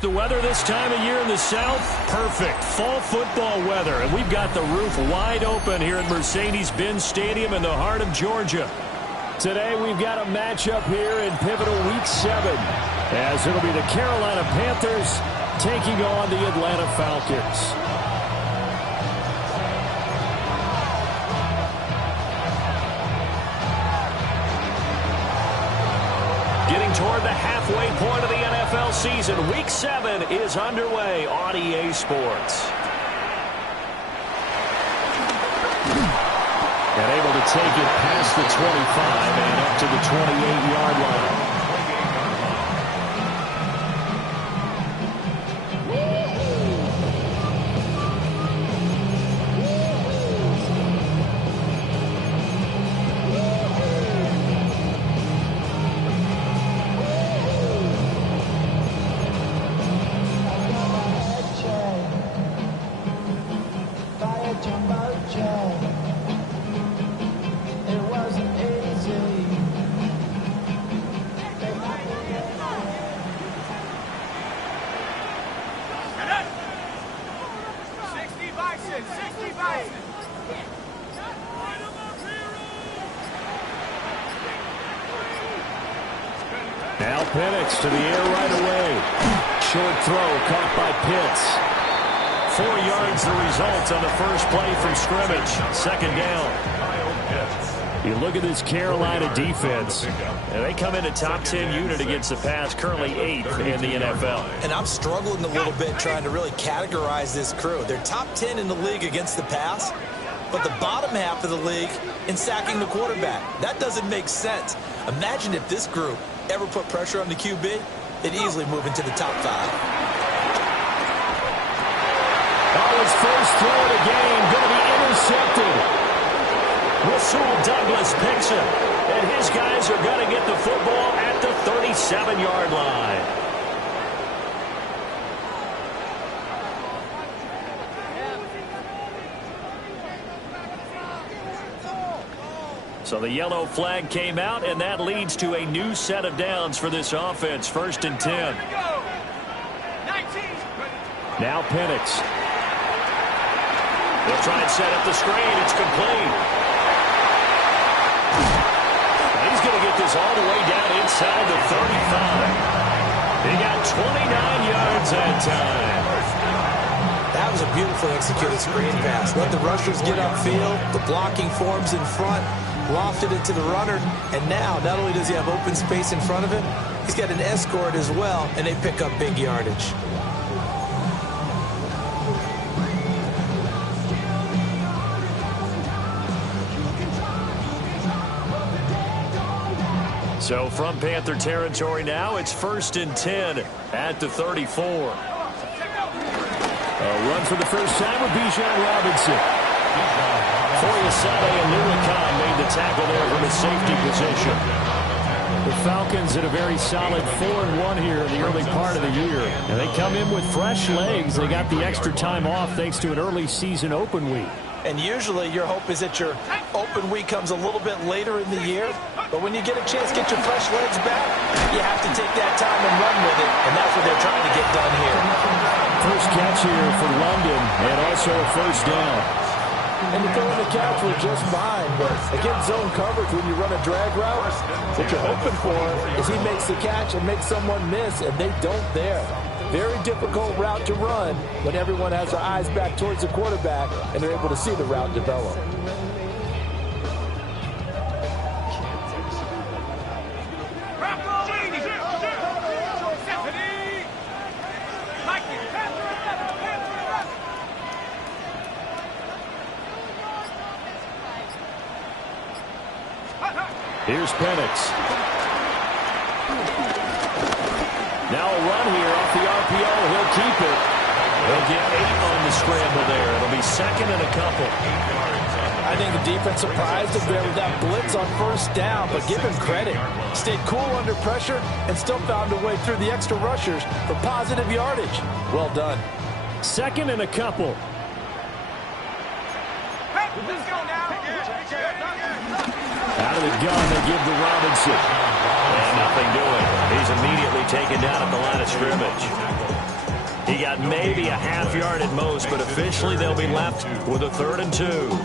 The weather this time of year in the South, perfect. Fall football weather. And we've got the roof wide open here at Mercedes-Benz Stadium in the heart of Georgia. Today we've got a matchup here in pivotal Week 7, as it'll be the Carolina Panthers taking on the Atlanta Falcons. Getting toward the halfway point of the NFL season, Week 7 is underway on EA Sports. And able to take it past the 25 and up to the 28-yard line. Now Penix to the air right away. Short throw caught by Pitts. 4 yards the result on the first play from scrimmage. Second down. You look at this Carolina defense, and they come in a top 10 unit against the pass, currently 8th in the NFL. And I'm struggling a little bit trying to really categorize this crew. They're top 10 in the league against the pass, but the bottom half of the league in sacking the quarterback. That doesn't make sense. Imagine if this group ever put pressure on the QB, they'd easily move into the top 5. Oh, his first throw of the game going to be intercepted. Rasul Douglas picks him, and his guys are going to get the football at the 37-yard line. So the yellow flag came out, and that leads to a new set of downs for this offense. 1st and 10. Now Penix. They'll try and set up the screen. It's complete. And he's going to get this all the way down inside the 35. He got 29 yards that time. That was a beautifully executed screen pass. Let the rushers get upfield. The blocking forms in front. Lofted it to the runner, and now not only does he have open space in front of him, he's got an escort as well, and they pick up big yardage. So from Panther territory now, it's 1st and 10 at the 34. A run for the first time with Bijan Robinson. Foyesade and Luakon made the tackle there from a safety position. The Falcons in a very solid 4-1 here in the early part of the year. And they come in with fresh legs. They got the extra time off thanks to an early season open week. And usually your hope is that your open week comes a little bit later in the year. But when you get a chance to get your fresh legs back, you have to take that time and run with it. And that's what they're trying to get done here. First catch here for London, and also a first down. And the throw in the catch was just fine, but against zone coverage when you run a drag route, what you're hoping for is he makes the catch and makes someone miss, and they don't there. Very difficult route to run when everyone has their eyes back towards the quarterback and they're able to see the route develop. Here's Penix. Now a run here off the RPO. He'll keep it. He'll get 8 on the scramble there. It'll be second and a couple. I think the defense surprised him there with that blitz on first down, but give him credit. Stayed cool under pressure and still found a way through the extra rushers for positive yardage. Well done. Second and a couple. Out of the gun, they give to Robinson. And nothing doing. He's immediately taken down at the line of scrimmage. He got maybe a half yard at most, but officially they'll be left with a 3rd and 2.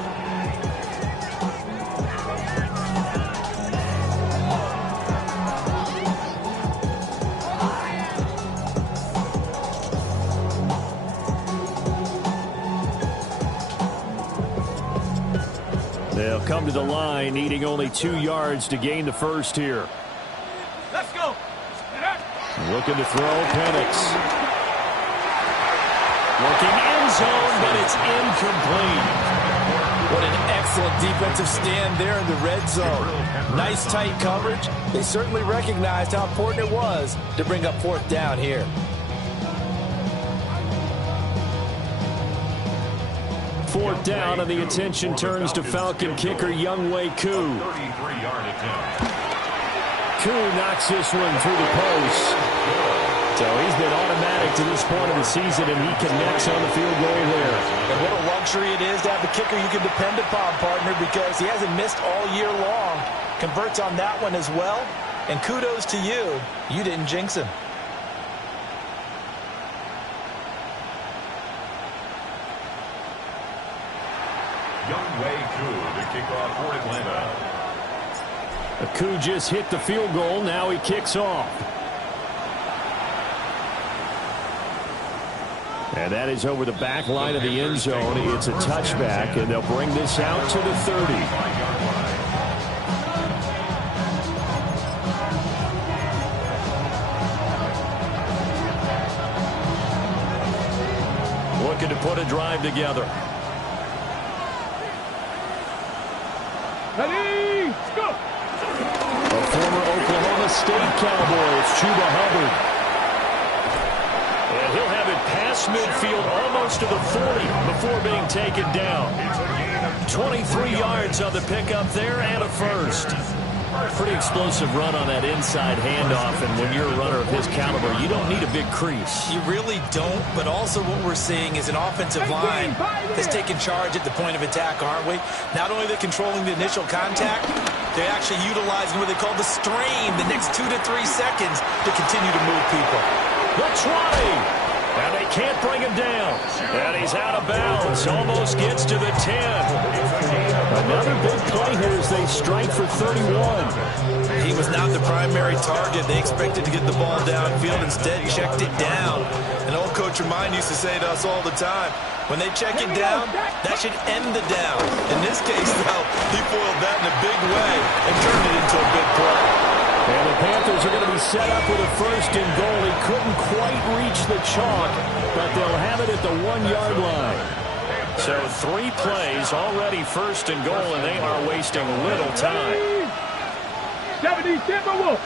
They'll come to the line, needing only 2 yards to gain the first here. Let's go. Looking to throw, Penix. Working end zone, but it's incomplete. What an excellent defensive stand there in the red zone. Nice tight coverage. They certainly recognized how important it was to bring up 4th down here. 4th down, and the attention turns to Falcon kicker Younghoe Koo. Koo knocks this one through the post. So he's been automatic to this point of the season, and he connects on the field goal there. And what a luxury it is to have a kicker you can depend upon, partner, because he hasn't missed all year long. Converts on that one as well. And kudos to you. You didn't jinx him. Younghoe Koo to kick off for Atlanta. Koo just hit the field goal. Now he kicks off. And that is over the back line of the end zone. It's a touchback, and they'll bring this out to the 30. Looking to put a drive together. Ready, go! A former Oklahoma State Cowboy, it's Chuba Hubbard. And he'll have it past midfield almost to the 40 before being taken down. 23 yards on the pickup there and a first. Pretty explosive run on that inside handoff, and when you're a runner of his caliber, you don't need a big crease. You really don't, but also what we're seeing is an offensive line that's taking charge at the point of attack, aren't we? Not only they're controlling the initial contact, they're actually utilizing what they call the strain, the next 2 to 3 seconds to continue to move people. The 20. And they can't bring him down. And he's out of bounds. Almost gets to the 10. Another big play here as they strike for 31. He was not the primary target. They expected to get the ball downfield. Instead, checked it down. An old coach of mine used to say to us all the time, when they check it down, that should end the down. In this case, though, he foiled that in a big way and turned it into a big play. And the Panthers are going to be set up with a 1st and goal. He couldn't quite reach the chalk, but they'll have it at the 1-yard line. So 3 plays already 1st and goal, and they are wasting little time. 70, Tampa Wolf.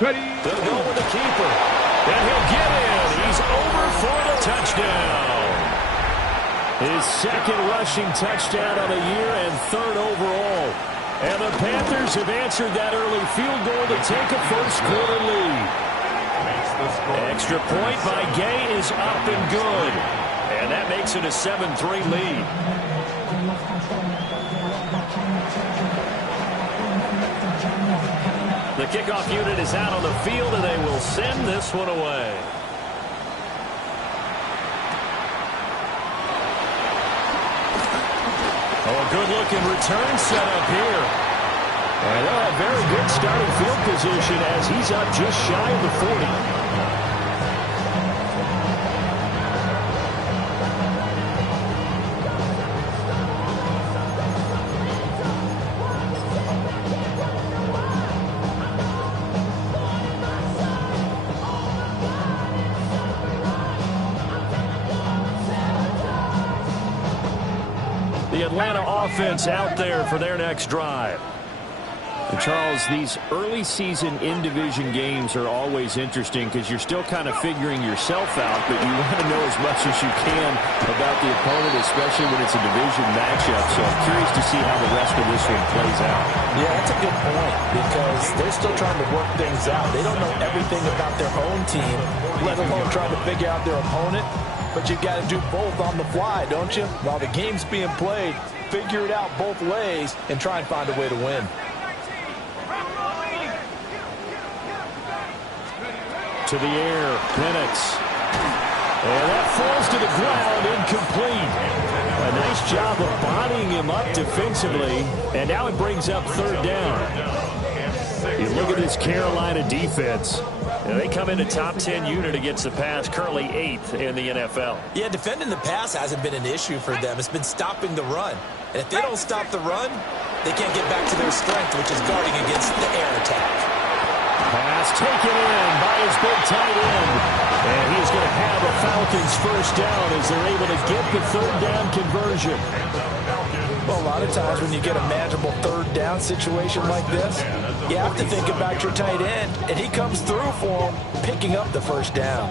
Ready. They'll go with the keeper. And he'll get in. He's over for the touchdown. His 2nd rushing touchdown on the year and 3rd overall. And the Panthers have answered that early field goal to take a first-quarter lead. Extra point by Gay is up and good. And that makes it a 7-3 lead. The kickoff unit is out on the field, and they will send this one away. Oh, a good-looking return set up here. And they'll have very good starting field position as he's up just shy of the 40. The Atlanta offense out there for their next drive. And Charles, these early season in-division games are always interesting because you're still kind of figuring yourself out, but you want to know as much as you can about the opponent, especially when it's a division matchup. So I'm curious to see how the rest of this one plays out. Yeah, that's a good point because they're still trying to work things out. They don't know everything about their own team, let alone trying to figure out their opponent. But you got to do both on the fly, don't you? While the game's being played, figure it out both ways and try and find a way to win. To the air, Penix. And that falls to the ground, incomplete. A nice job of bodying him up defensively, and now it brings up third down. You look at this Carolina defense. They come in a top 10 unit against the pass, currently 8th in the NFL. Yeah, defending the pass hasn't been an issue for them. It's been stopping the run. And if they don't stop the run, they can't get back to their strength, which is guarding against the air attack. Pass taken in by his big tight end. And he's going to have a Falcons first down as they're able to get the third down conversion. Well, a lot of times when you get a manageable third down situation like this, you have to think about your tight end, and he comes through for him, picking up the first down.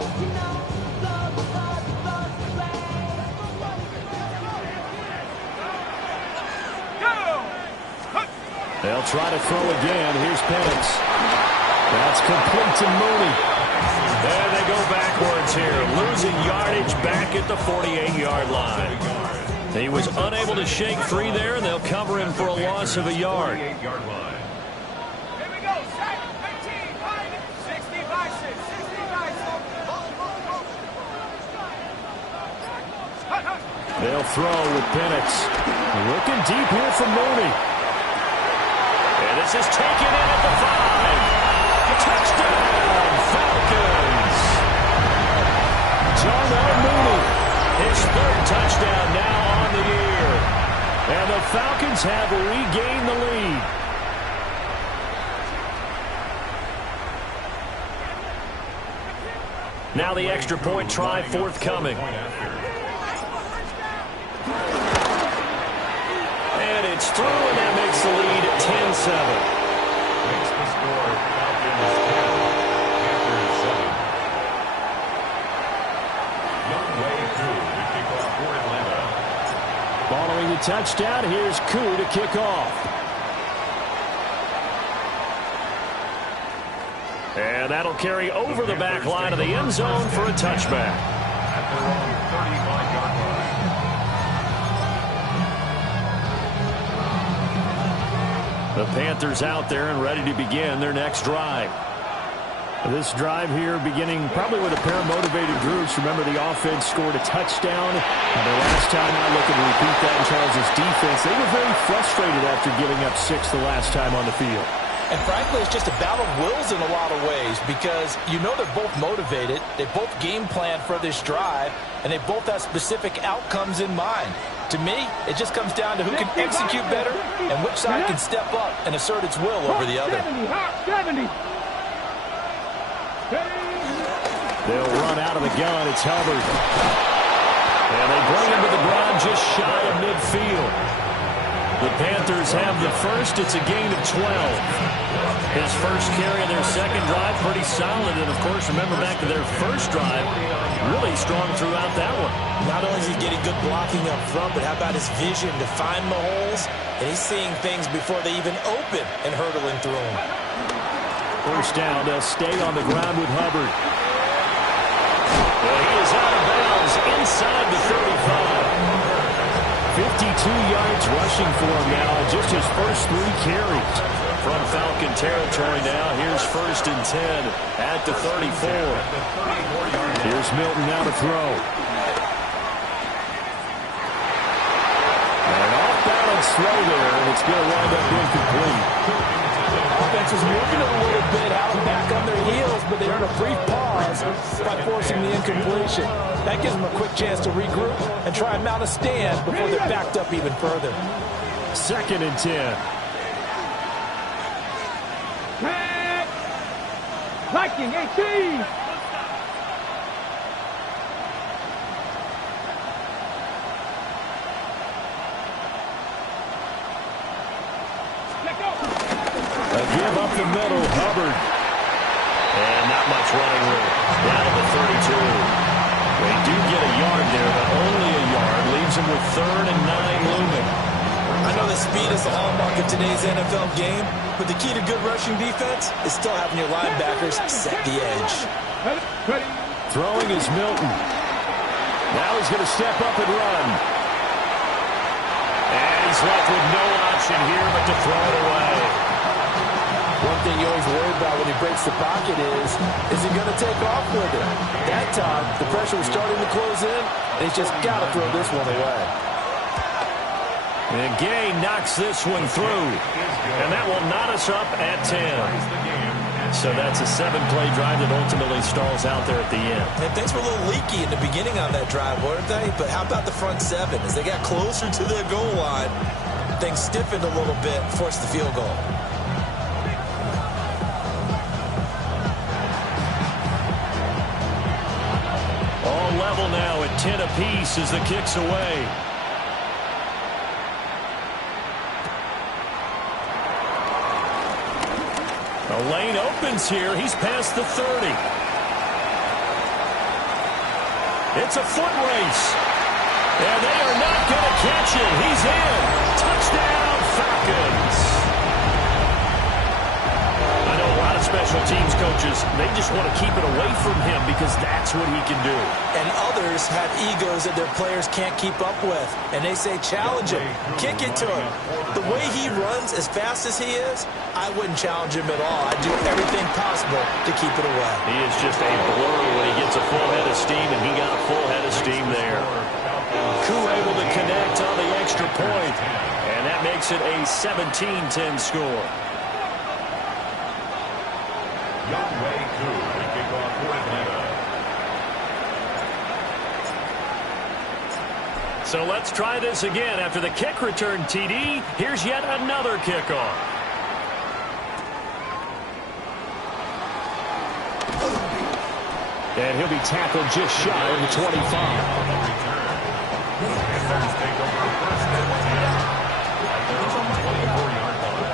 They'll try to throw again. Here's Penix. That's complete to Mooney. And they go backwards here, losing yardage back at the 48-yard line. He was unable to shake free there, and they'll cover him for a loss of a yard. Here we go. Sack 15, 65, 65. They'll throw with Penix. Looking deep here for Mooney. And this is taken in at the 5. Touchdown, Falcons. Darnell Mooney, his third touchdown now on the year. And the Falcons have regained the lead. Now the extra point try forthcoming. And it's through, and that makes the lead 10-7. Makes the score Falcons 10, Panthers 7. Young Wei Koo to kick off for Atlanta. Following the touchdown, here's Koo to kick off. And that'll carry over the back line of the end zone for a touchback. At their own 35-yard line. The Panthers out there and ready to begin their next drive. This drive here beginning probably with a pair of motivated groups. Remember, the offense scored a touchdown. And the last time I look and repeat that in Charles' defense, they were very frustrated after giving up 6 the last time on the field. And frankly, it's just a battle of wills in a lot of ways because you know they're both motivated. They both game plan for this drive, and they both have specific outcomes in mind. To me, it just comes down to who can execute better and which side can step up and assert its will over the other. 70. They'll run out of the gun. It's Hubbard. And they bring him to the ground just shy of midfield. The Panthers have the first. It's a gain of 12. His first carry of their second drive, pretty solid. And, of course, remember back to their first drive, really strong throughout that one. Not only is he getting good blocking up front, but how about his vision to find the holes? And he's seeing things before they even open and hurdling through them. First down, they'll stay on the ground with Hubbard. Well, he is out of bounds inside the 35. 52 yards rushing for him now, just his first 3 carries. From Falcon territory now, here's first and 10 at the 34. Here's Milton now to throw. An off-balance throw there, and it's going to wind up incomplete. Offense was moving a little bit out and back on their heels, but they earned a brief pause by forcing the incompletion. That gives them a quick chance to regroup and try and mount a stand before they're backed up even further. Second and 10. Viking 18. give up the middle. Hubbard. And not much running room. Down to the 32. They do get a yard there, but only a yard. Leaves them with 3rd and 9 looming. I know that speed is the hallmark of today's NFL game, but the key to good rushing defense is still having your linebackers set the edge. Throwing is Milton. Now he's going to step up and run. And he's left with no option here but to throw it away. One thing you always worry about when he breaks the pocket is he going to take off with it? That time, the pressure was starting to close in, and he's just got to throw this one away. And Gay knocks this one through. And that will knot us up at 10. So that's a 7-play drive that ultimately stalls out there at the end. And things were a little leaky in the beginning on that drive, weren't they? But how about the front 7? As they got closer to their goal line, things stiffened a little bit and forced the field goal. All level now at 10 apiece as the kick's away. The lane opens here. He's past the 30. It's a foot race. And they are not going to catch him. He's in. Touchdown, Falcons. I know a lot of special teams coaches, they just want to keep it away from him because that's what he can do. And others have egos that their players can't keep up with. And they say, challenge him. Kick it to him. The way he runs as fast as he is, I wouldn't challenge him at all. I'd do everything possible to keep it away. He is just a blur when he gets a full head of steam, and he got a full head of steam there. Koo able to connect on the extra point, and that makes it a 17-10 score. Youngway Koo, the kickoff for Atlanta. So let's try this again. After the kick return TD, here's yet another kickoff. And he'll be tackled just shy of the 25. Panthers take over first and 10 at their own 24-yard line.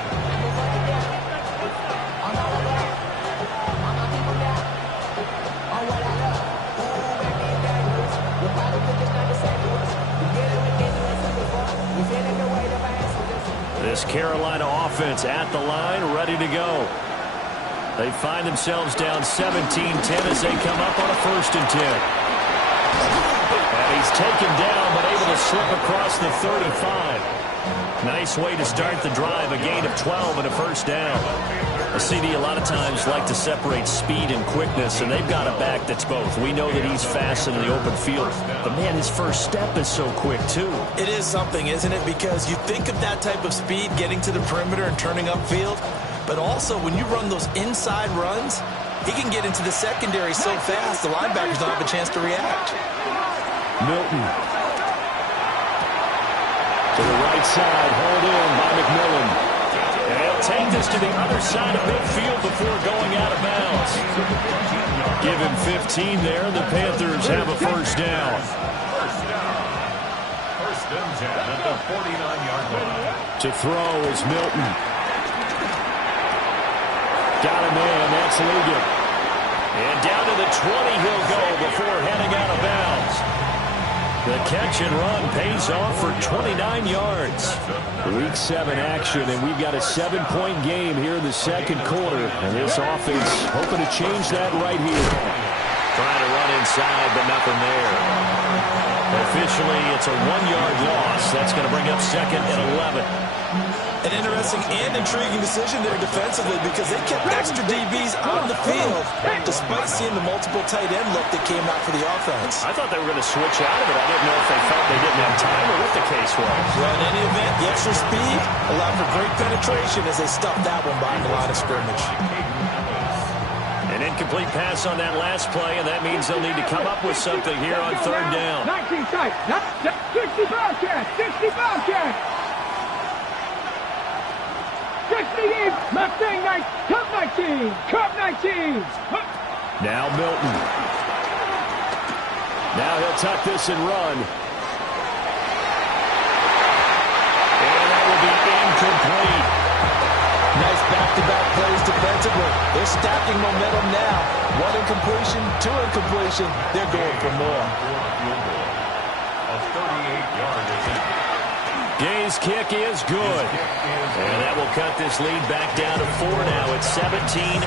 This Carolina offense at the line, ready to go. They find themselves down 17-10 as they come up on a 1st and 10. And he's taken down, but able to slip across the 35. Nice way to start the drive, a gain of 12 and a 1st down. A CD a lot of times like to separate speed and quickness, and they've got a back that's both. We know that he's fast in the open field, but man, his first step is so quick too. It is something, isn't it? Because you think of that type of speed getting to the perimeter and turning upfield, but also when you run those inside runs, he can get into the secondary so fast the linebackers don't have a chance to react. Milton. To the right side, hauled in by McMillan. And he'll take this to the other side of midfield before going out of bounds. Give him 15 there. The Panthers have a 1st down. First and 10 at the 49-yard line. To throw is Milton. Got him in. That's Ligon. And down to the 20 he'll go before heading out of bounds. The catch and run pays off for 29 yards. Week 7 action, and we've got a 7-point game here in the 2nd quarter. And this offense hoping to change that right here. Trying to run inside, but nothing there. Officially, it's a 1-yard loss. That's going to bring up 2nd and 11. An interesting and intriguing decision there defensively because they kept extra DBs on the field despite seeing the multiple tight end look that came out for the offense. I thought they were going to switch out of it. I didn't know if they felt they didn't have time or what the case was. Well, in any event, the extra speed allowed for great penetration as they stuffed that one behind the line of scrimmage. An incomplete pass on that last play, and that means they'll need to come up with something here on 3rd down. 19 tight. 60 Bobcat. 60 Bobcat. 60 in. Mustang 9. Cup 19. Cup 19. Now Milton. Now he'll tuck this and run. And that will be incomplete. Nice back-to-back plays defensively. They're stacking momentum now. 1 incompletion, 2 incompletion. They're going for more. Gay's kick is good. And that will cut this lead back down to 4 now. It's 17-13.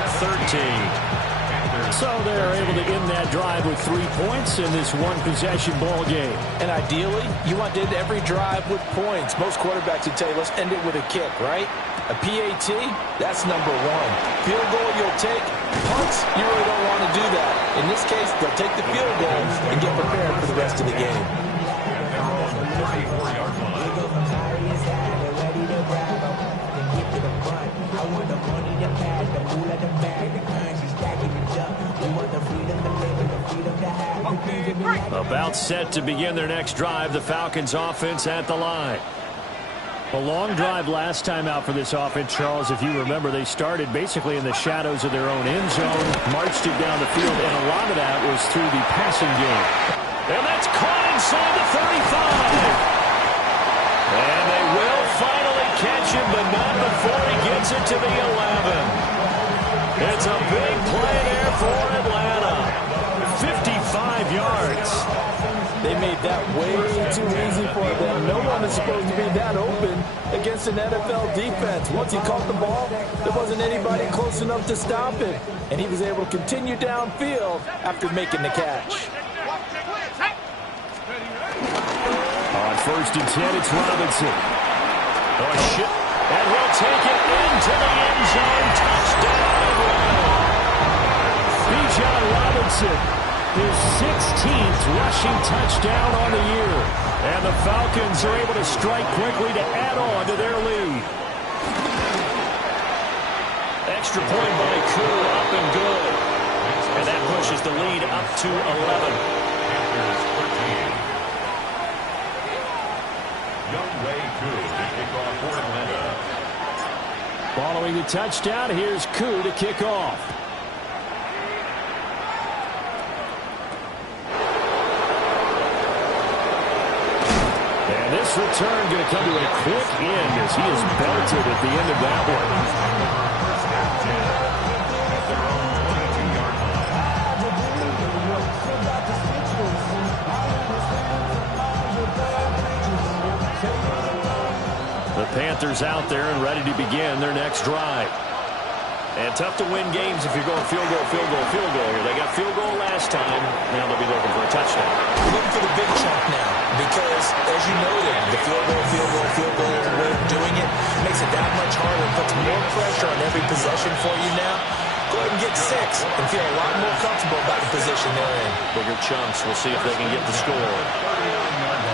So they're able to end that drive with 3 points in this one-possession ball game. And ideally, you want to end every drive with points. Most quarterbacks would tell you, let's end it with a kick, right? A PAT, that's number 1. Field goal you'll take. Punts, you really don't want to do that. In this case, they'll take the field goal and get prepared for the rest of the game. About set to begin their next drive, the Falcons offense at the line. A long drive last time out for this offense, Charles. If you remember, they started basically in the shadows of their own end zone, marched it down the field, and a lot of that was through the passing game. And that's caught inside the 35. And they will finally catch him, but not before he gets it to the 11. It's a big play there for Atlanta. 55 yards. They made that way too easy for them. No one is supposed to be that open against an NFL defense. Once he caught the ball, there wasn't anybody close enough to stop him. And he was able to continue downfield after making the catch. On 1st and 10, it's Robinson. Oh, shit. And he'll take it into the end zone. Touchdown, Atlanta. Bijan Robinson, his 16th rushing touchdown on the year. And the Falcons are able to strike quickly to add on to their lead. Extra point by Koo, up and good. And that pushes the lead up to 11. Following the touchdown, here's Koo to kick off. And this return going to come to a quick end as he is belted at the end of that one. The Panthers out there and ready to begin their next drive. And tough to win games if you're going field goal, field goal, field goal here. They got field goal last time. Now they'll be looking for a touchdown. Looking for the big chunk now because, as you noted, the field goal way of doing it makes it that much harder and puts more pressure on every possession for you now. Go ahead and get 6 and feel a lot more comfortable about the position they're in. Bigger chunks. We'll see if they can get the score.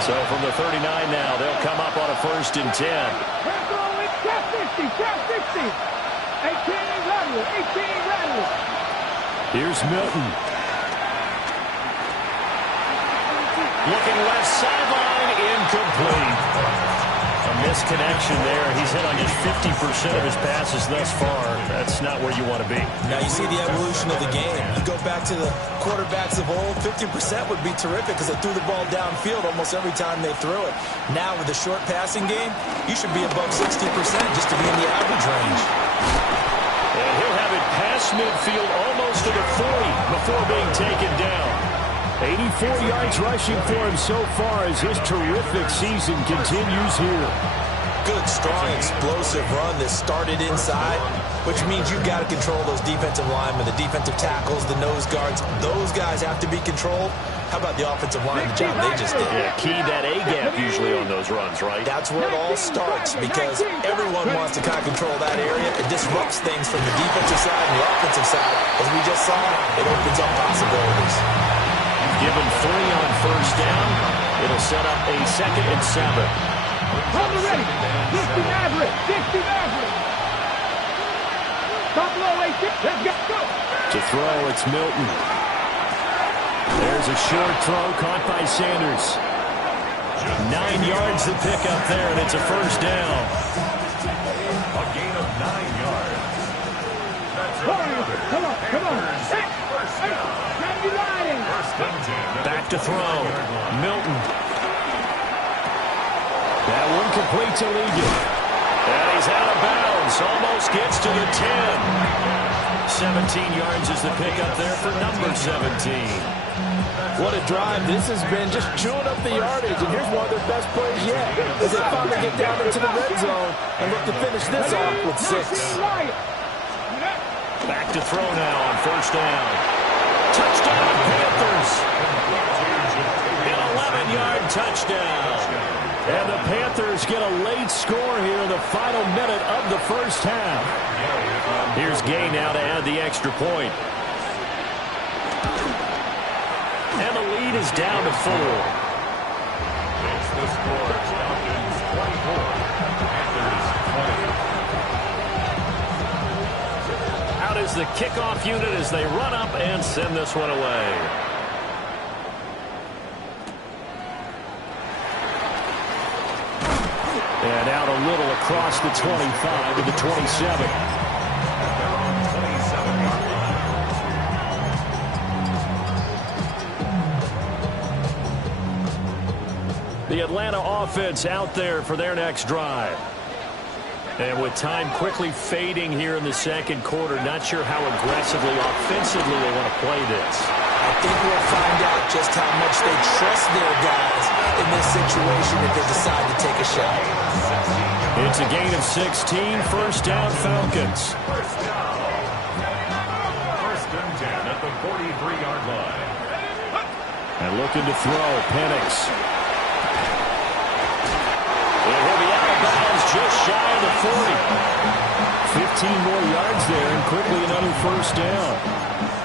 So from the 39 now, they'll come up on a 1st and 10. Top 60, top 60. 18 rattle, 18 rattle. Here's Milton. Looking left sideline, incomplete. A misconnection there. He's hit on just 50% of his passes thus far. That's not where you want to be. Now you see the evolution of the game. You go back to the quarterbacks of old, 50% would be terrific because they threw the ball downfield almost every time they threw it. Now with the short passing game, you should be above 60% just to be in the average range. And he'll have it past midfield almost to the 40 before being taken down. 84 yards rushing for him so far as his terrific season continues here. Good, strong, explosive run that started inside, which means you've got to control those defensive linemen, the defensive tackles, the nose guards. Those guys have to be controlled. How about the offensive line, the job they just did? Yeah, key that A-gap usually on those runs, right? That's where it all starts because everyone wants to kind of control that area. It disrupts things from the defensive side and the offensive side. As we just saw, it opens up possibilities. Given 3 on 1st down, it'll set up a 2nd and 7. Hold it ready. 60 Maverick. 60 Maverick. Top low 18. Let's go. To throw, it's Milton. There's a short throw caught by Sanders. 9 yards to pick up there, and it's a 1st down. A gain of 9 yards. Come on. Hey, grab your line in. Back to throw. Milton. That one complete to Ligon. And he's out of bounds. Almost gets to the 10. 17 yards is the pickup there for number 17. What a drive this has been, just chewing up the yardage. And here's one of their best plays yet, as they finally get down into the red zone and look to finish this off with 6. Back to throw now on first down. Touchdown, Panthers. An 11-yard touchdown. And the Panthers get a late score here in the final minute of the first half. Here's Gay now to add the extra point. And the lead is down to 4. It's the score. Falcons 24. Panthers 20. Out is the kickoff unit as they run up and send this one away. And out a little across the 25 to the 27. The Atlanta offense out there for their next drive. And with time quickly fading here in the second quarter, not sure how aggressively, offensively they want to play this. I think we'll find out just how much they trust their guys in this situation if they decide to take a shot. It's a gain of 16, first down Falcons. First and 10 at the 43-yard line. And looking to throw, Penix. And he'll be out of bounds just shy of the 40. 15 more yards there and quickly another first down.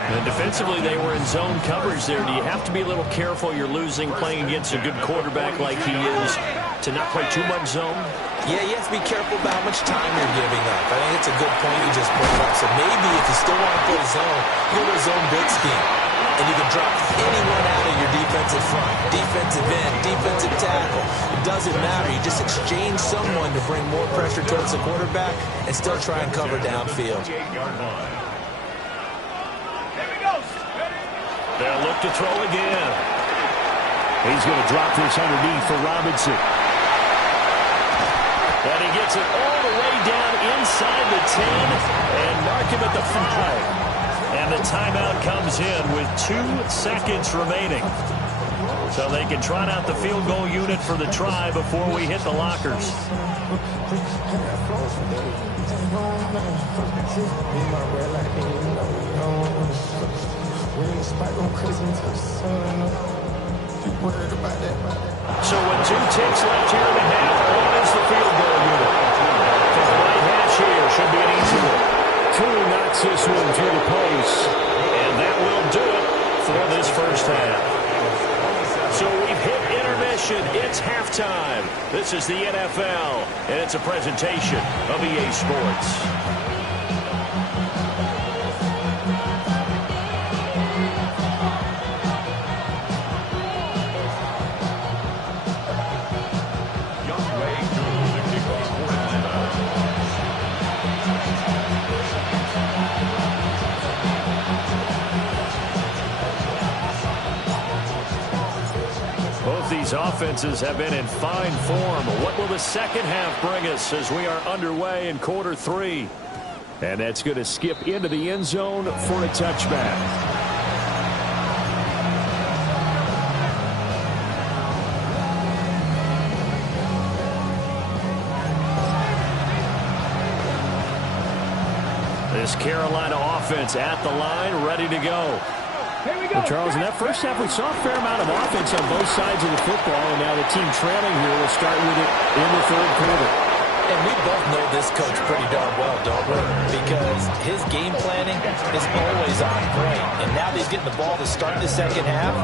And defensively, they were in zone coverage there. Do you have to be a little careful? You're losing playing against a good quarterback like he is to not play too much zone? Yeah, you have to be careful about how much time you're giving up. I think it's a good point you just brought up. So maybe if you still want to play zone, go to zone big scheme. And you can drop anyone out of your defensive front, defensive end, defensive tackle. It doesn't matter. You just exchange someone to bring more pressure towards the quarterback and still try and cover downfield. They'll look to throw again. He's going to drop this underneath for Robinson. And he gets it all the way down inside the 10 and mark him at the 5. And the timeout comes in with 2 seconds remaining. So they can trot out the field goal unit for the try before we hit the lockers. So with 2 ticks left here in the half, what is the field goal unit? From the right hash here, should be an easy one. 2 knocks this one to the post. And that will do it for this first half. So we've hit intermission. It's halftime. This is the NFL, and it's a presentation of EA Sports. Both these offenses have been in fine form. What will the second half bring us as we are underway in quarter 3? And that's going to skip into the end zone for a touchback. This Carolina offense at the line, ready to go. Well, Charles, in that first half, we saw a fair amount of offense on both sides of the football, and now the team trailing here will start with it in the third quarter. And we both know this coach pretty darn well, don't we? Because his game planning is always on point. And now that he's getting the ball to start the second half,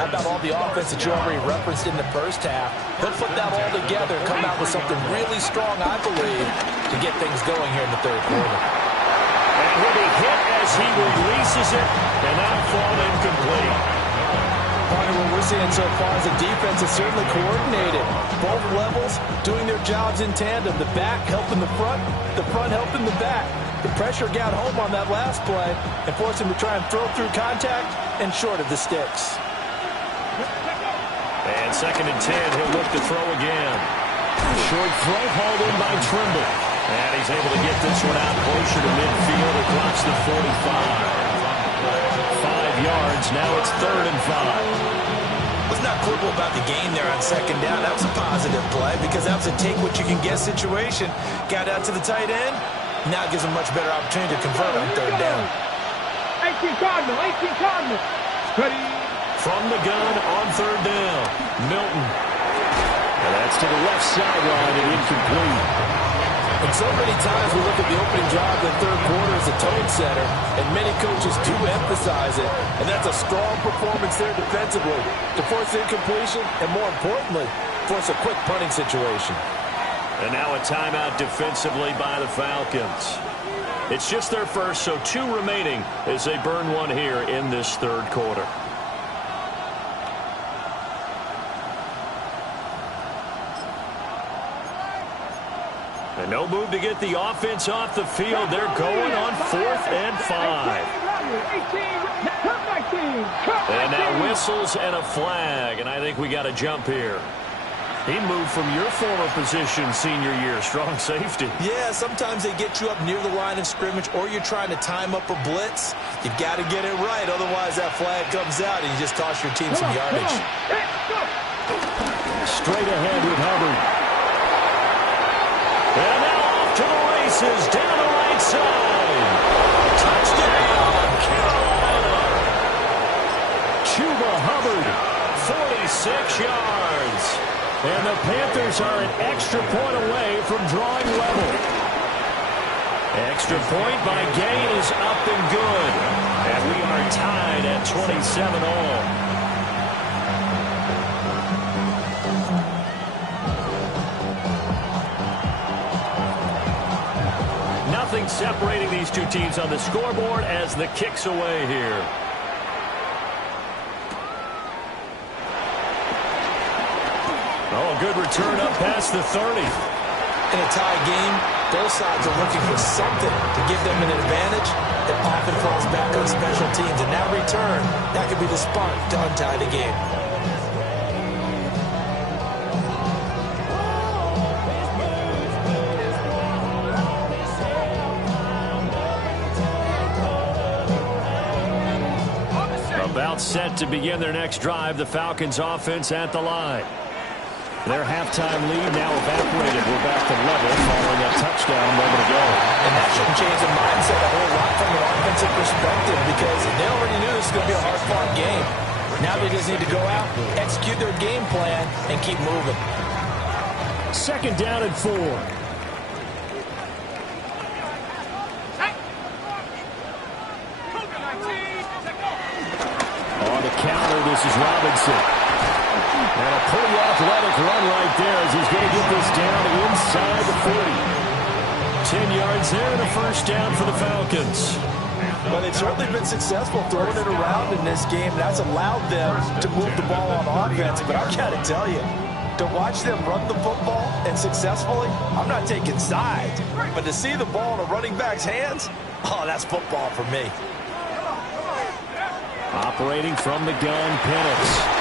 how about all the offense that you already referenced in the first half? He'll put that all together, come out with something really strong, I believe, to get things going here in the third quarter. And he'll be hit as he releases it, and that fall incomplete. Partner, what we're seeing so far is the defense is certainly coordinated. Both levels doing their jobs in tandem. The back helping the front helping the back. The pressure got home on that last play and forced him to try and throw through contact and short of the sticks. And 2nd and 10, he'll look to throw again. Short throw hauled in by Trimble. And he's able to get this one out closer to midfield across the 45. 5 yards. Now it's 3rd and 5. Was not quibble about the gain there on 2nd down. That was a positive play because that was a take-what-you-can-get situation. Got out to the tight end. Now gives him a much better opportunity to convert on 3rd down. 18 Cardinal, 18 Cardinal. Ready. From the gun on 3rd down. Milton. And that's to the left sideline and incomplete. And so many times we look at the opening drive of the 3rd quarter as a tone setter, and many coaches do emphasize it, and that's a strong performance there defensively to force incompletion and, more importantly, force a quick punting situation. And now a timeout defensively by the Falcons. It's just their first, so 2 remaining as they burn one here in this 3rd quarter. And no move to get the offense off the field. They're going on 4th and 5. And now whistles and a flag, and I think we got a jump here. He moved from your former position senior year, strong safety. Yeah, sometimes they get you up near the line of scrimmage or you're trying to time up a blitz. You got to get it right, otherwise that flag comes out and you just cost your team some yardage. Straight ahead with Hubbard. And now off to the races, down the right side. Touchdown, Carolina. Chuba Hubbard, 46 yards. And the Panthers are an extra point away from drawing level. Extra point by Gain is up and good. And we are tied at 27 all. Nothing separating these two teams on the scoreboard as the kick's away here. Oh, a good return up past the 30. In a tie game, both sides are looking for something to give them an advantage. It often falls back on special teams. And that return, that could be the spark to untie the game. About set to begin their next drive, the Falcons offense at the line. Their halftime lead now evaporated. We're back to level following a touchdown a moment ago. And that shouldn't change the mindset a whole lot from an offensive perspective because they already knew this was going to be a hard-fought game. Now they just need to go out, execute their game plan, and keep moving. 2nd down and 4. On the counter, this is Robinson. And a pretty athletic run right there as he's going to get this down inside the 40. 10 yards there and a 1st down for the Falcons. Well, they've certainly been successful throwing it around in this game. That's allowed them to move the ball on offense. But I got to tell you, to watch them run the football and successfully, I'm not taking sides. But to see the ball in a running back's hands, oh, that's football for me. Operating from the gun, Penix.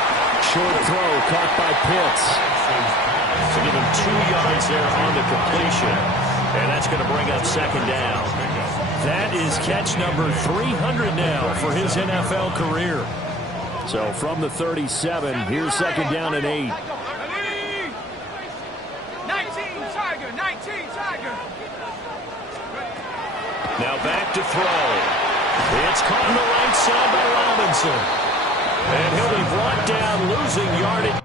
Short throw caught by Pitts. So give him 2 yards there on the completion. And that's going to bring up 2nd down. That is catch number 300 now for his NFL career. So from the 37, here's 2nd down and 8. 19 Tiger, 19 Tiger. Now back to throw. It's caught on the right side by Robinson. And he'll be brought down, losing yardage.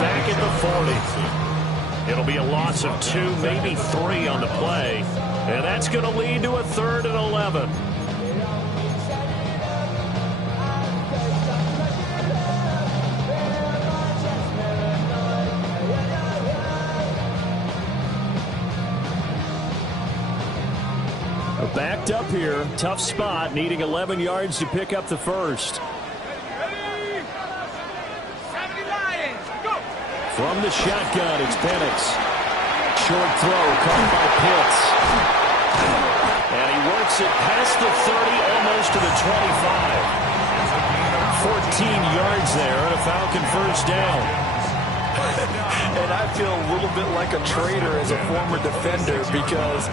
back at the 40. It'll be a loss of 2, maybe 3 on the play. And that's going to lead to a 3rd and 11. Backed up here, tough spot, needing 11 yards to pick up the first. From the shotgun, it's Penix. Short throw, caught by Pitts. And he works it past the 30, almost to the 25. 14 yards there, and a Falcon first down. And I feel a little bit like a traitor as a former defender because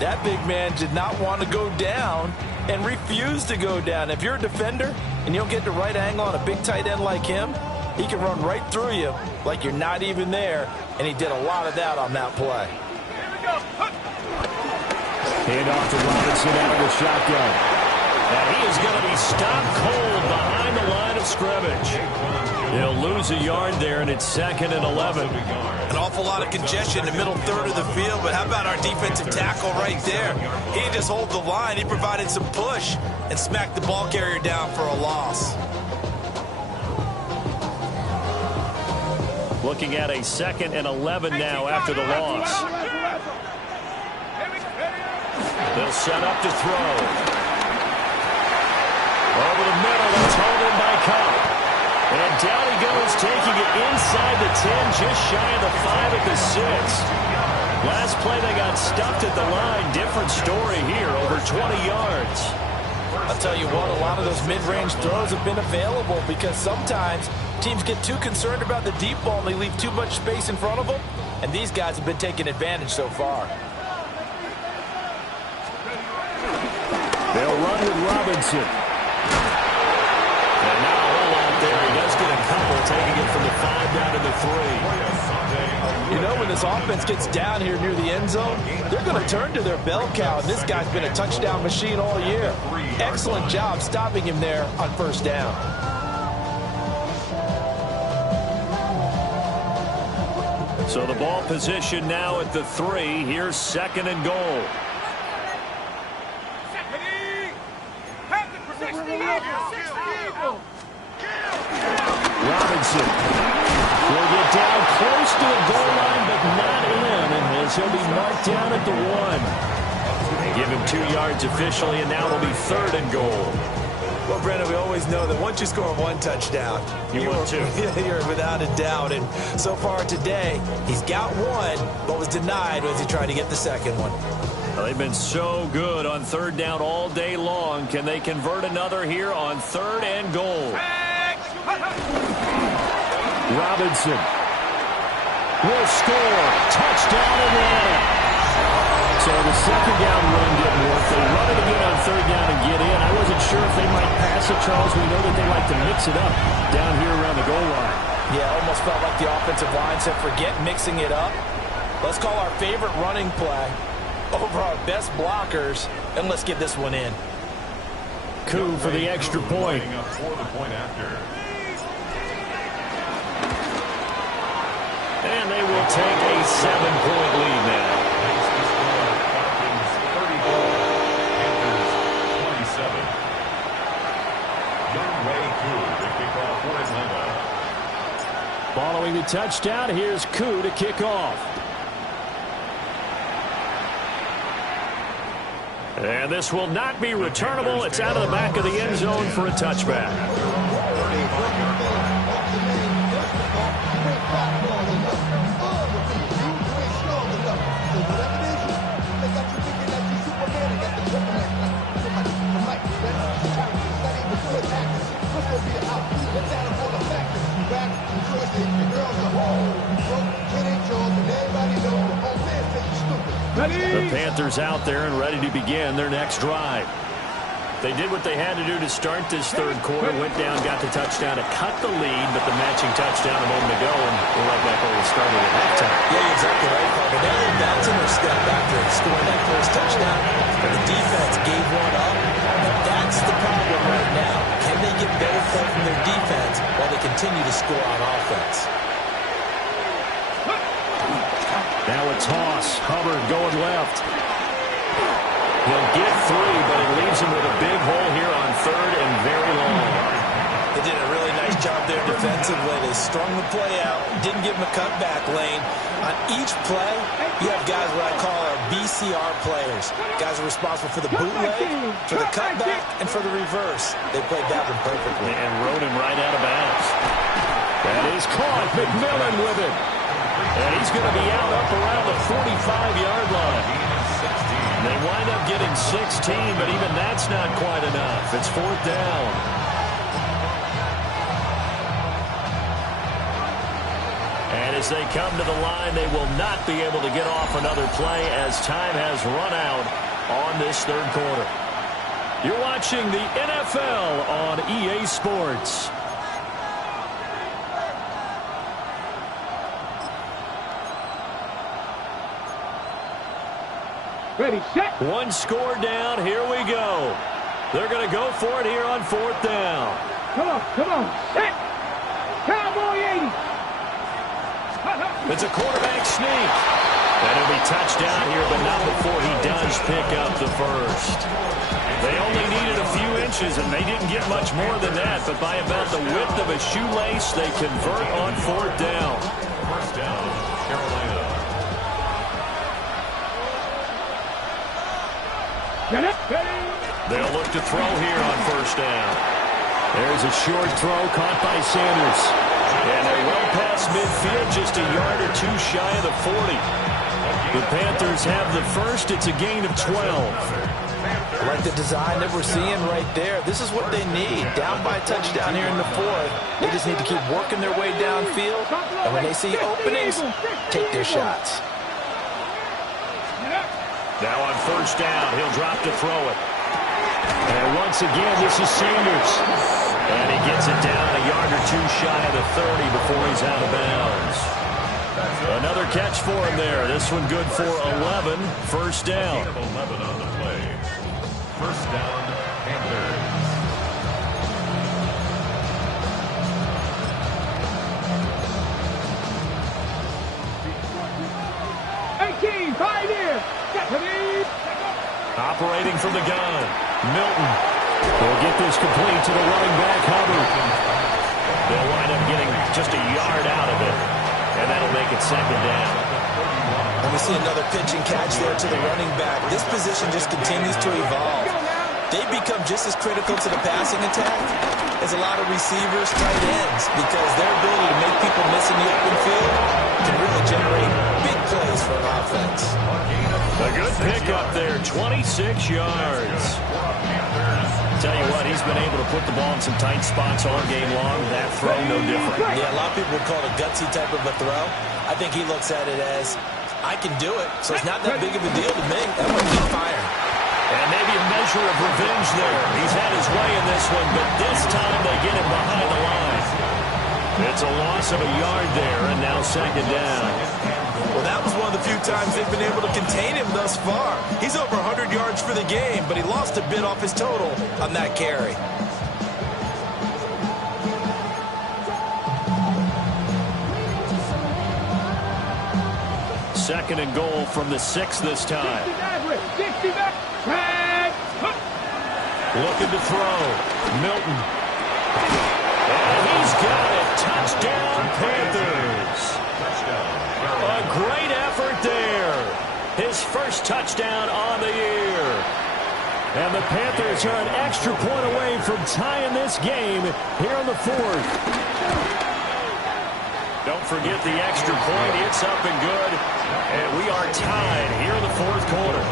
that big man did not want to go down and refused to go down. If you're a defender and you don't get the right angle on a big tight end like him, he can run right through you like you're not even there, and he did a lot of that on that play. Hand off to Robinson out of the shotgun. And he is going to be stopped cold behind the line of scrimmage. He'll lose a yard there, and it's 2nd and 11. An awful lot of congestion in the middle third of the field, but how about our defensive tackle right there? He didn't just hold the line. He provided some push and smacked the ball carrier down for a loss. Looking at a 2nd and 11 now after the loss. They'll set up to throw. Over the middle, it's held in by Cup. And down he goes, taking it inside the 10, just shy of the 5 at the 6. Last play, they got stuffed at the line. Different story here, over 20 yards. I'll tell you what, a lot of those mid-range throws have been available because sometimes teams get too concerned about the deep ball and they leave too much space in front of them, and these guys have been taking advantage so far. They'll run with Robinson. And now a hole out there. He does get a couple, taking it from the 5 down to the 3. You know, when this offense gets down here near the end zone, they're going to turn to their bell cow, and this guy's been a touchdown machine all year. Excellent job stopping him there on first down. So the ball position now at the 3. Here's 2nd and goal. Robinson will get down close to the goal line, but not in, and he'll be marked down at the 1. They give him 2 yards officially, and now it'll be 3rd and goal. Well, Brendan, we always know that once you score 1 touchdown, you're without a doubt. And so far today, he's got 1, but was denied as he tried to get the 2nd one. Well, they've been so good on 3rd down all day long. Can they convert another here on 3rd and goal? Robinson will score. Touchdown Atlanta. So the 2nd down run didn't work. They run it again on 3rd down and get in. I wasn't sure if they might pass it, Charles. We know that they like to mix it up down here around the goal line. Yeah, almost felt like the offensive line said, forget mixing it up. Let's call our favorite running play over our best blockers, and let's get this one in. Coup for the extra point. And they will take a 7-point lead now. Following the touchdown, here's Coup to kick off. And this will not be returnable. It's out of the back of the end zone for a touchback. The Panthers out there and ready to begin their next drive. They did what they had to do to start this 3rd quarter, went down, got the touchdown to cut the lead, but the matching touchdown a moment ago, and we're right back where we started at halftime. Yeah, you're exactly right, Parker. They were bouncing their step after scoring that first touchdown, but the defense gave one up, and that's the problem right now. Can they get better play from their defense while they continue to score on offense? Now a toss. Hubbard going left. He'll get 3, but it leaves him with a big hole here on 3rd and very long. They did a really nice job there defensively. They strung the play out, didn't give him a cutback lane. On each play, you have guys what I call our BCR players. Guys are responsible for the bootleg, for the cutback, and for the reverse. They played that one perfectly. And rode him right out of bounds. That is caught. McMillan with it. And he's going to be out up around the 45-yard line. They wind up getting 16, but even that's not quite enough. It's 4th down. And as they come to the line, they will not be able to get off another play as time has run out on this 3rd quarter. You're watching the NFL on EA Sports. Ready, set. 1 score down. Here we go. They're going to go for it here on 4th down. Come on, set. Cowboy 80. It's a quarterback sneak. And it'll be touchdown here, but not before he does pick up the first. They only needed a few inches, and they didn't get much more than that. But by about the width of a shoelace, they convert on 4th down. First down, Carolina. Get it. They'll look to throw here on 1st down. There's a short throw caught by Sanders. And they're well past midfield, just a yard or 2 shy of the 40. The Panthers have the first. It's a gain of 12. I like the design that we're seeing right there. This is what they need. Down by a touchdown here in the 4th. They just need to keep working their way downfield. And when they see openings, take their shots. Now on 1st down, he'll drop to throw it. And once again, this is Sanders. And he gets it down a yard or 2 shy of the 30 before he's out of bounds. Another catch for him there. This one good for 11. 1st down. 11 on the play. 1st down, Panthers. Operating from the gun. Milton will get this complete to the running back, Hubbard. They'll wind up getting just a yard out of it, and that'll make it 2nd down. And we see another pitch and catch there to the running back. This position just continues to evolve. They become just as critical to the passing attack as a lot of receivers, tight ends, because their ability to make people miss in the open field can really generate big plays for an offense. A good pickup there, 26 yards. Tell you what, he's been able to put the ball in some tight spots all game long. That throw, no different. Yeah, a lot of people would call it a gutsy type of a throw. I think he looks at it as, I can do it, so it's not that big of a deal to me. I'm going to keep firing. And maybe a measure of revenge there. He's had his way in this one, but this time they get him behind the line. It's a loss of a yard there, and now 2nd down. Well, that was one of the few times they've been able to contain him thus far. He's over 100 yards for the game, but he lost a bit off his total on that carry. Second and goal from the 6 this time. Looking to throw. Milton. And he's got it. Touchdown, Panthers. A great effort there. His first touchdown on the year. And the Panthers are an extra point away from tying this game here in the 4th. Don't forget the extra point. It's up and good. And we are tied here in the 4th quarter.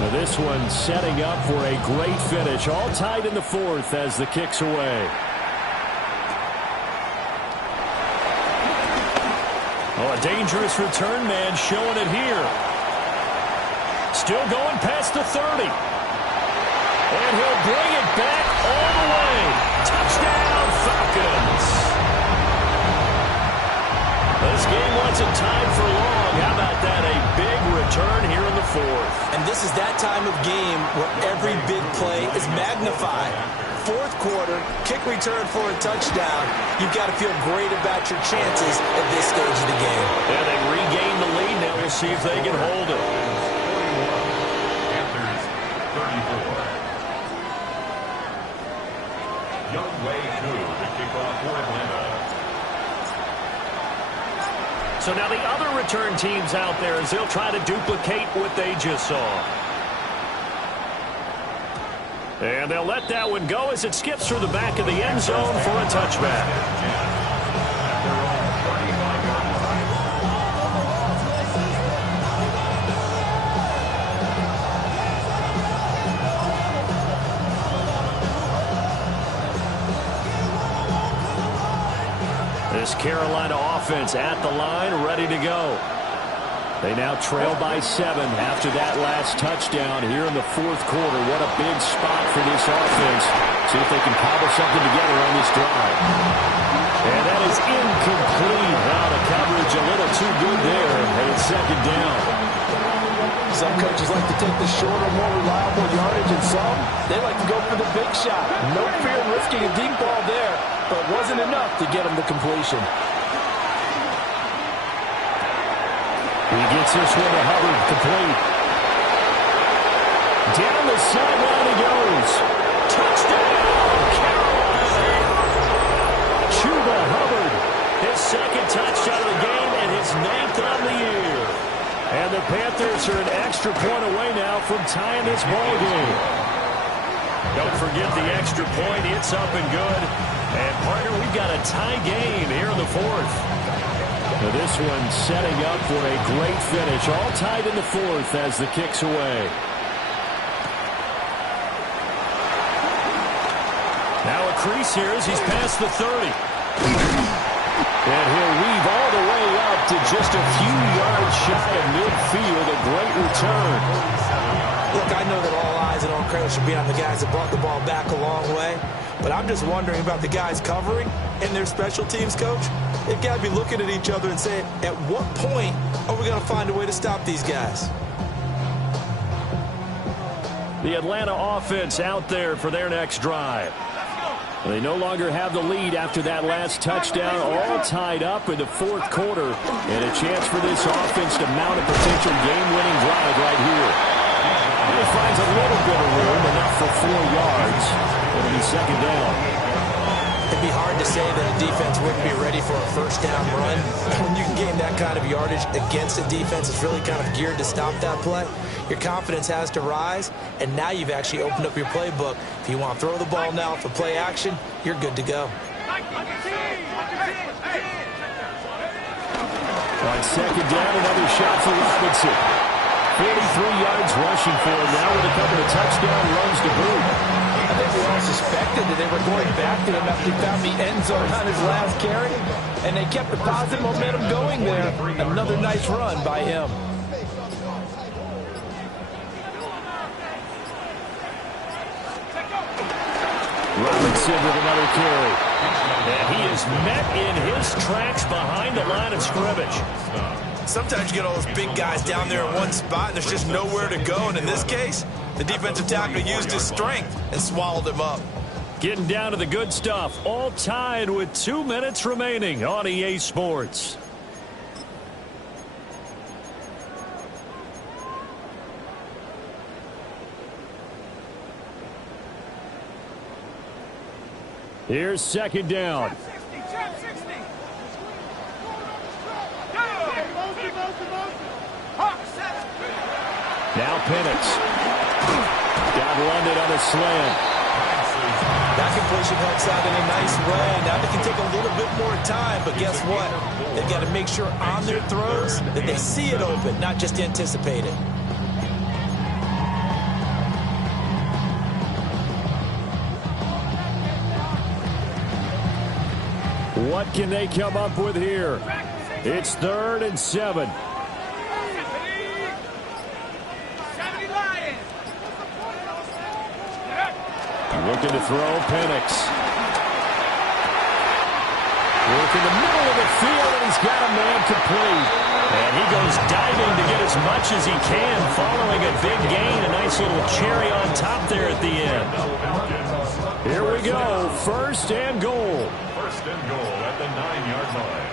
Now this one setting up for a great finish. All tied in the 4th as the kick's away. Oh, a dangerous return man showing it here. Still going past the 30. And he'll bring it back all the way. Touchdown, Falcons. This game wasn't tied for long. How about that? A big return here in the 4th. And this is that time of game where every big play is magnified. fourth quarter, kick return for a touchdown. You've got to feel great about your chances at this stage of the game. And they regain the lead. Now we'll see if they can hold it. Panthers 34. Young Wei Koo to kick off for Atlanta. So now the other return teams out there as they'll try to duplicate what they just saw. And they'll let that one go as it skips through the back of the end zone for a touchback. This Carolina offense at the line, ready to go. They now trail by 7 after that last touchdown here in the fourth quarter. What a big spot for this offense. See if they can cobble something together on this drive. And that is incomplete. Now the coverage a little too good there. And it's second down. Some coaches like to take the shorter, more reliable yardage, and some, they like to go for the big shot. No fear of risking a deep ball there, but wasn't enough to get them the completion. He gets this one to Hubbard, complete. Down the sideline he goes. Touchdown, Carolina! Chuba Hubbard, his second touchdown of the game and his 9th on the year. And the Panthers are an extra point away now from tying this ball game. Don't forget the extra point. It's up and good. And, partner, we've got a tie game here in the fourth. Now this one setting up for a great finish. All tied in the fourth as the kick's away. Now a crease here as he's past the 30. And he'll weave all the way up to just a few yards shy of midfield. A great return. Look, I know that all eyes and all credit should be on the guys that brought the ball back a long way. But I'm just wondering about the guys covering and their special teams coach. They've got to be looking at each other and saying, at what point are we going to find a way to stop these guys? The Atlanta offense out there for their next drive. They no longer have the lead after that last touchdown, all tied up in the fourth quarter. And a chance for this offense to mount a potential game-winning drive right here. And he finds a little bit of room, enough for 4 yards. It'll be second down. It'd be hard to say that a defense wouldn't be ready for a first down run. When you can gain that kind of yardage against a defense that's really kind of geared to stop that play, your confidence has to rise, and now you've actually opened up your playbook. If you want to throw the ball now for play action, you're good to go. On second down, another shot for Robinson. 43 yards rushing for him now with a couple of touchdown runs to boot. I think we all suspected that they were going back to him after he found the end zone on his last carry, and they kept the positive momentum going there. Another nice run by him. Robinson with another carry. And he is met in his tracks behind the line of scrimmage. Sometimes you get all those big guys down there in one spot, and there's just nowhere to go. And in this case, the defensive tackle used his strength and swallowed him up. Getting down to the good stuff. All tied with 2 minutes remaining on EA Sports. Here's second down. Now Penix. Got London on a slant. That completion helps out in a nice way. Now they can take a little bit more time, but guess what? They've got to make sure on their throws that they see it open, not just anticipate it. What can they come up with here? It's 3rd and 7. Looking to throw, Penix. Work in the middle of the field, and he's got a man complete. And he goes diving to get as much as he can, following a big gain. A nice little cherry on top there at the end. Here we go. First and goal. First and goal at the 9-yard line.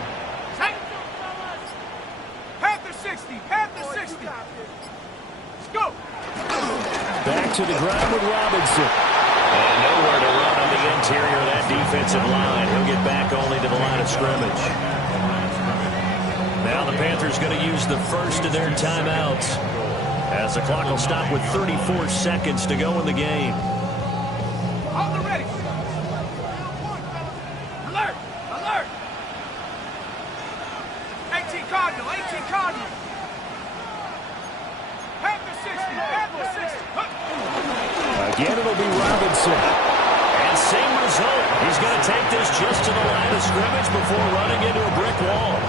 Panthers 60. Panthers 60. Let's go. Back to the ground with Robinson. And nowhere to run on the interior of that defensive line. He'll get back only to the line of scrimmage. Now the Panthers going to use the first of their timeouts, as the clock will stop with 34 seconds to go in the game. On the ready. Alert. Alert. 18 Cardinal. 18 Cardinal. Panthers 60. Panthers 60. Again, it'll be Robinson. And same result. He's going to take this just to the line of scrimmage before running into a brick wall.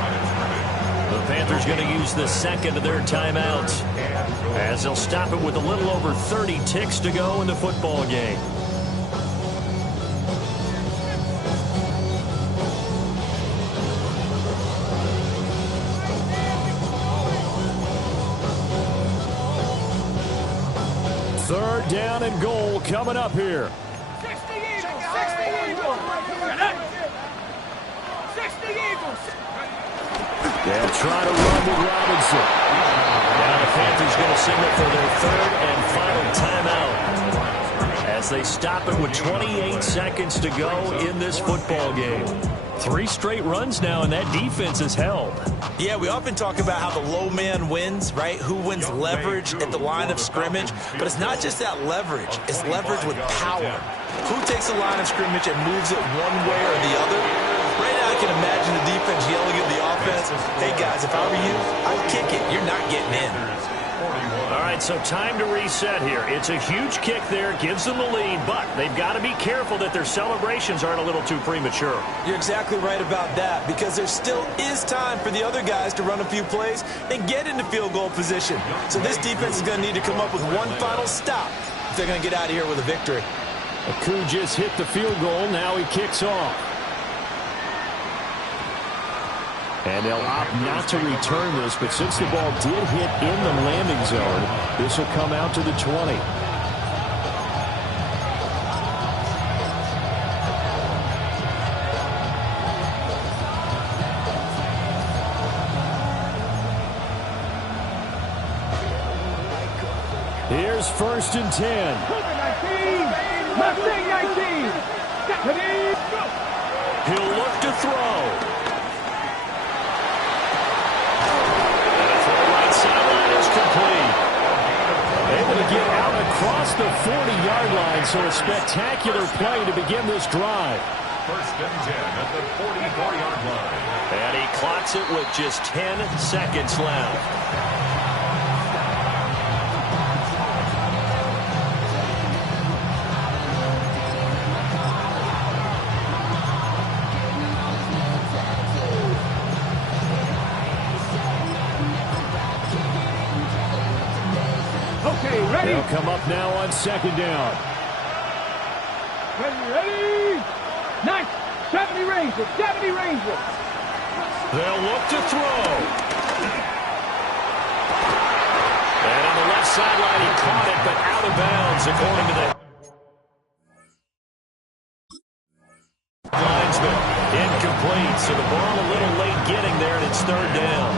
The Panthers going to use the second of their timeouts, as they'll stop it with a little over 30 ticks to go in the football game. Third down and goal coming up here. 60 Eagles. 60 Eagles. 60 Eagles. They'll try to run with Robinson. Now the Panthers going to signal for their third and final timeout, as they stop it with 28 seconds to go in this football game. 3 straight runs now, and that defense is held. Yeah, we often talk about how the low man wins, right? Who wins leverage at the line of scrimmage. But it's not just that leverage. It's leverage with power. Who takes the line of scrimmage and moves it one way or the other? Right now, I can imagine the defense yelling at the offense, hey, guys, if I were you, I'd kick it. You're not getting in. All right, so time to reset here. It's a huge kick there, gives them the lead, but they've got to be careful that their celebrations aren't a little too premature. You're exactly right about that, because there still is time for the other guys to run a few plays and get into field goal position. So this defense is going to need to come up with one final stop if they're going to get out of here with a victory. Aku just hit the field goal. Now he kicks off. And they'll opt not to return this, but since the ball did hit in the landing zone, this will come out to the 20. Here's first and 10. Mustang 19. He'll look to throw. Able to get out across the 40-yard line, so a spectacular play to begin this drive. First and 10 at the 44-yard line. And he clocks it with just 10 seconds left. They'll come up now on second down. Ready? Nice. 70 Rangers. 70 Rangers. They'll look to throw. And on the left sideline, he caught it, but out of bounds, according to the linesman. Incomplete, so the ball a little late getting there, and it's third down.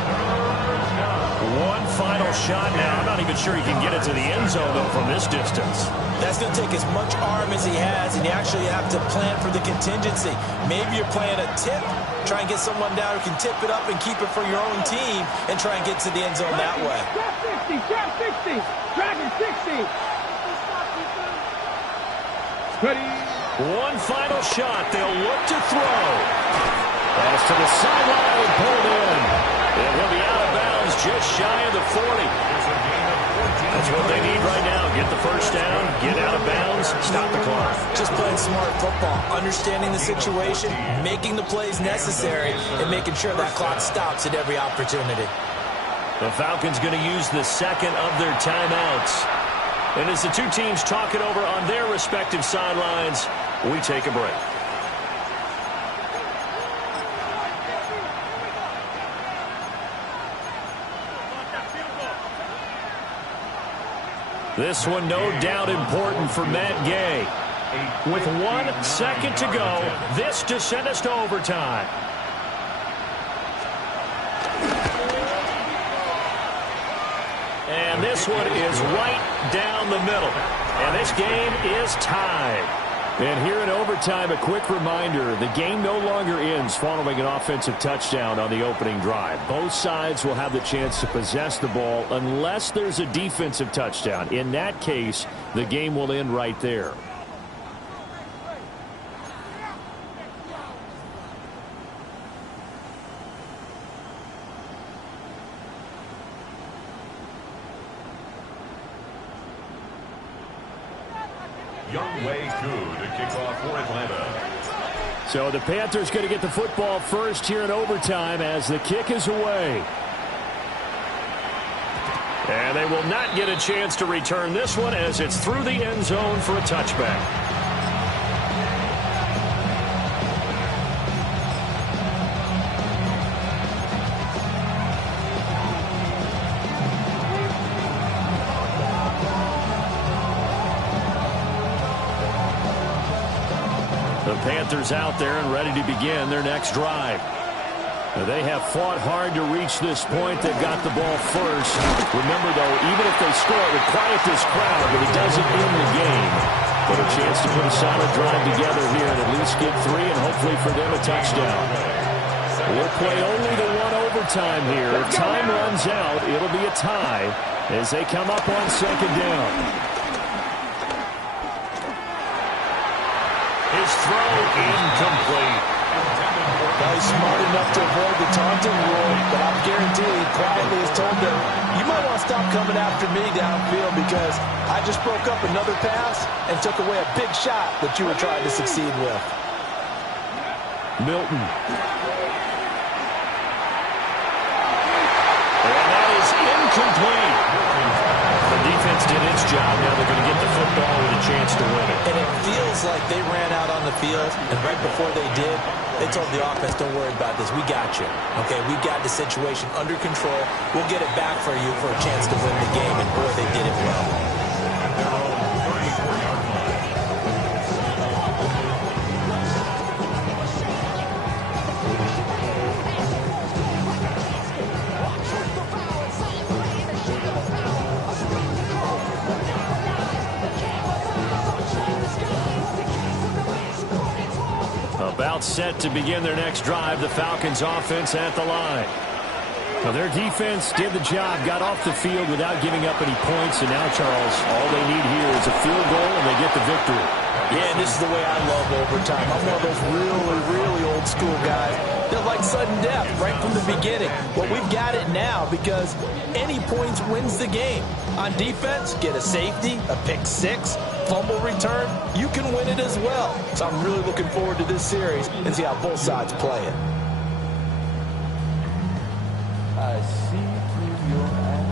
One final shot now. I'm not even sure he can get it to the end zone, though, from this distance. That's going to take as much arm as he has, and you actually have to plan for the contingency. Maybe you're playing a tip. Try and get someone down who can tip it up and keep it for your own team and try and get to the end zone that way. Trap 60. Dragon 60. Ready? One final shot. They'll look to throw. Pass to the sideline and pulled in. And he'll be out of bounds just shy of the 40. That's what they need right now. Get the first down, get out of bounds, stop the clock. Just playing smart football, understanding the situation, making the plays necessary, and making sure that clock stops at every opportunity. The Falcons going to use the second of their timeouts. And as the two teams talk it over on their respective sidelines, we take a break. This one, no doubt, important for Matt Gay. With 1 second to go, this to send us to overtime. And this one is right down the middle. And this game is tied. And here in overtime, a quick reminder, the game no longer ends following an offensive touchdown on the opening drive. Both sides will have the chance to possess the ball unless there's a defensive touchdown. In that case, the game will end right there. To kick off for Atlanta. So the Panthers going to get the football first here in overtime as the kick is away. And they will not get a chance to return this one as it's through the end zone for a touchback. Panthers out there and ready to begin their next drive. They have fought hard to reach this point. They've got the ball first. Remember, though, even if they score, it would quiet this crowd, but it doesn't end the game. But a chance to put a solid drive together here and at least get 3 and hopefully for them a touchdown. We'll play only the one overtime here. If time runs out, it'll be a tie as they come up on second down. His throw incomplete. Now he's smart enough to avoid the taunting rule, but I'm guaranteed he quietly has told them, you might want to stop coming after me downfield because I just broke up another pass and took away a big shot that you were trying to succeed with. Milton. And that is incomplete. The defense did its job. Now they're going to get the football with a chance to win it. And it feels like they ran out on the field, and right before they did, they told the offense, don't worry about this. We got you. Okay, we got the situation under control. We'll get it back for you for a chance to win the game. And, boy, they did it well. About set to begin their next drive, the Falcons offense at the line. Well, their defense did the job, got off the field without giving up any points, and now, Charles, all they need here is a field goal, and they get the victory. Yeah, and this is the way I love overtime. I'm one of those really, really old school guys that like sudden death right from the beginning. Well, we've got it now because any points wins the game. On defense, get a safety, a pick six, fumble return, you can win it as well. So I'm really looking forward to this series and see how both sides play it. I see through your eyes.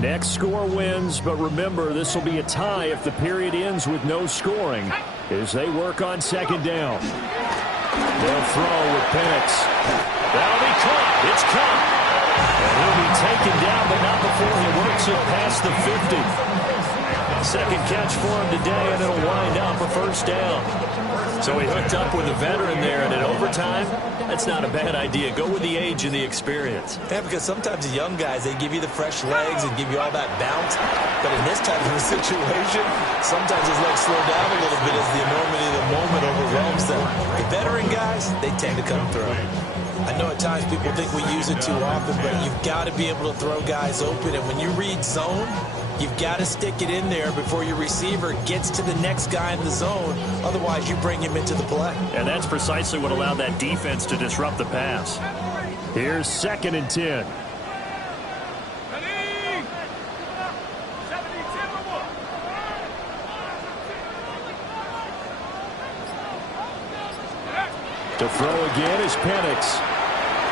Next score wins, but remember, this will be a tie if the period ends with no scoring as they work on second down. They'll throw with Penix. That'll be caught. It's caught. And he'll be taken down, but not before he works it past the 50. Second catch for him today, and it'll wind up a first down. So he hooked up with a veteran there, and in overtime, that's not a bad idea. Go with the age and the experience. Yeah, because sometimes the young guys, they give you the fresh legs and give you all that bounce. But in this type of a situation, sometimes his legs slow down a little bit as the enormity of the moment overwhelms them. The veteran guys, they tend to come through. I know at times people think we use it too often, but you've got to be able to throw guys open. And when you read zone, you've got to stick it in there before your receiver gets to the next guy in the zone. Otherwise, you bring him into the play. And that's precisely what allowed that defense to disrupt the pass. Here's 2nd and 10. To throw again is Penix.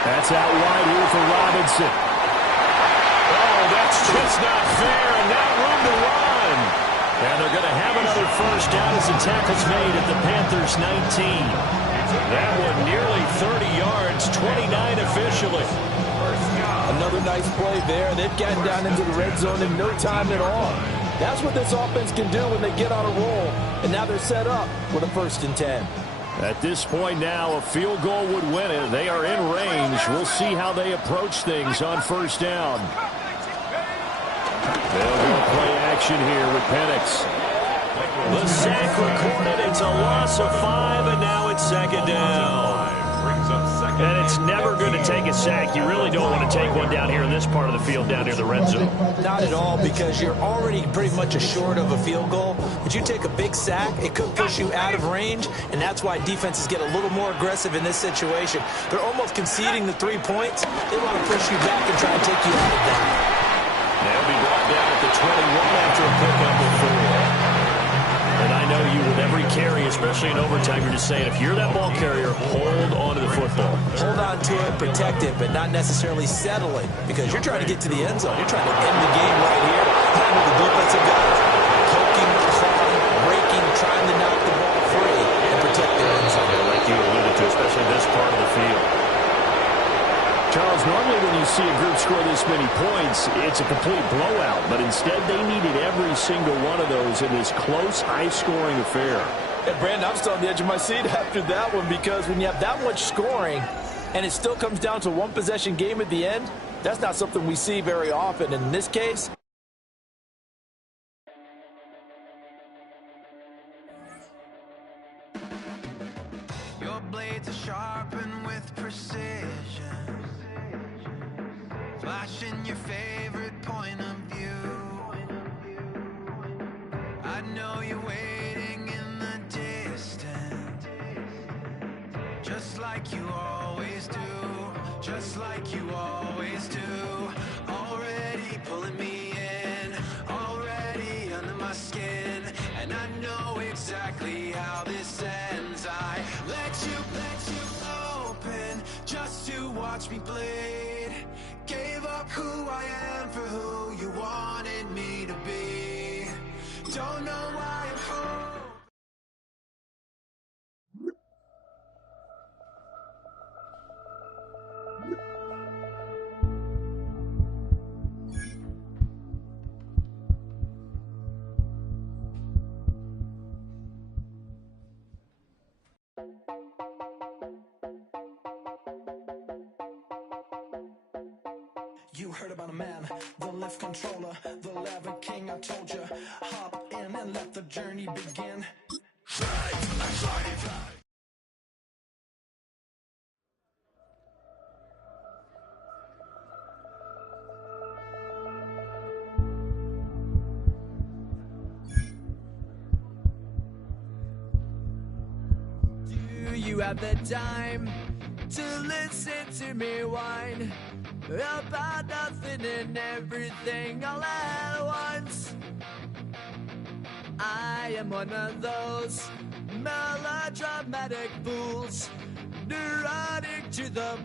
That's out wide here for Robinson. Oh, that's just not fair, and not room to run. And they're going to have another first down as the tackle's made at the Panthers' 19. That one nearly 30 yards, 29 officially. Another nice play there. They've gotten down into the red zone in no time at all. That's what this offense can do when they get on a roll. And now they're set up with a 1st and 10. At this point now, a field goal would win it. They are in range. We'll see how they approach things on 1st down. They'll go play action here with Penix. The sack recorded. It's a loss of 5, and now it's 2nd down. And it's never going to take a sack. You really don't want to take one down here in this part of the field, down near the red zone. Not at all, because you're already pretty much assured of a field goal. But you take a big sack, it could push you out of range, and that's why defenses get a little more aggressive in this situation. They're almost conceding the 3 points. They want to push you back and try and take you out of that. They'll be brought down at the 21 after a pickup of 4. And I know you with every carry, especially in overtime, you're just saying, if you're that ball carrier, hold on to the football. Hold on to it, protect it, but not necessarily settle it, because you're trying to get to the end zone. You're trying to end the game right here. Handle the defensive guys, poking, clawing, breaking, trying to knock the ball free and protect their end zone. Like you alluded to, especially this part of the field. Charles, normally when you see a group score this many points, it's a complete blowout. But instead, they needed every single one of those in this close, high-scoring affair. And Brandon, I'm still on the edge of my seat after that one, because when you have that much scoring and it still comes down to one possession game at the end, that's not something we see very often. And in this case, your blades are sharpened with precision, flashing your favorite point of view. I know you're waiting in the distance, just like you always do, just like you always do. Already pulling me in, already under my skin, and I know exactly how this ends. I let you open just to watch me bleed. Gave up who I am for who you wanted me to be. Don't know why I'm home. You heard about a man, the lift controller, the lever king. I told you, hop in and let the journey begin. Do you have the time to listen to me whine about nothing and everything all at once? I am one of those melodramatic fools, neurotic to the